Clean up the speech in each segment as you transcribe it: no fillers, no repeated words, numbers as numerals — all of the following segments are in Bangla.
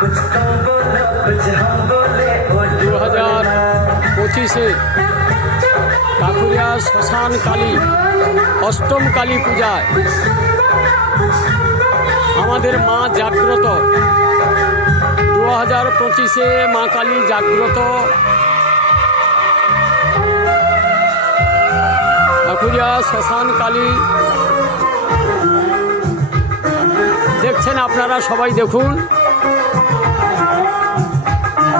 2025 কাকুরিয়া শ্মশান কালী অষ্টম কালী পূজায় আমাদের মা জাগ্রত। 2025 মা কালী জাগ্রত কাকুরিয়া শ্মশান কালী দেখছেন আপনারা, সবাই দেখুন।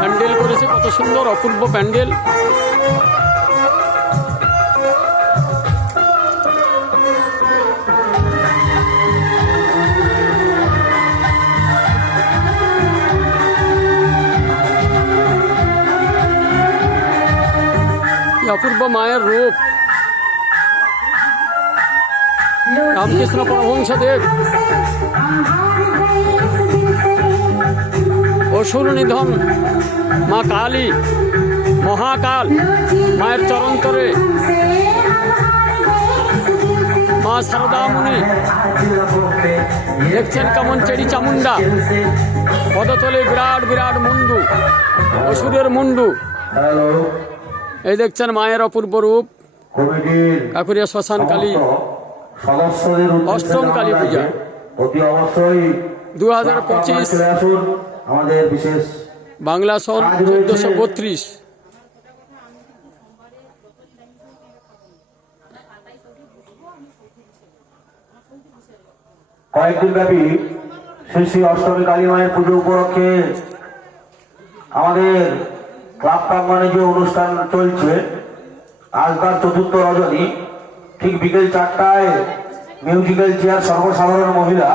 প্যান্ডেল করেছে, কত সুন্দর অপূর্ব প্যান্ডেল। অপূর্ব মায়ের রূপ রামকৃষ্ণ পরমহংসদেব অসুর নিধন মা কালী মহাকাল মায়ের চরণতরে মা শারদামণি দেখছেন কেমন চেরি চামুন্ডা, পদতলে বিরাট বিরাট মুন্ডু, অসুরের মুন্ডু। এই দেখছেন মায়ের অপূর্ব রূপ কাকুরিয়া শ্মশান কালী অষ্টম কালী পূজা 2025 আমাদের বিশেষ বাংলা সন 1432। কয়েকদিন ব্যাপী শ্রী শ্রী অষ্টমী কালী মায়ের পুজো উপলক্ষে আমাদের ক্লাব প্রাঙ্গণে যে অনুষ্ঠান চলছে, আজ তার চতুর্থ রজনী, ঠিক বিকেল 4টায় মিউজিক্যাল চেয়ার সর্বসাধারণ মহিলা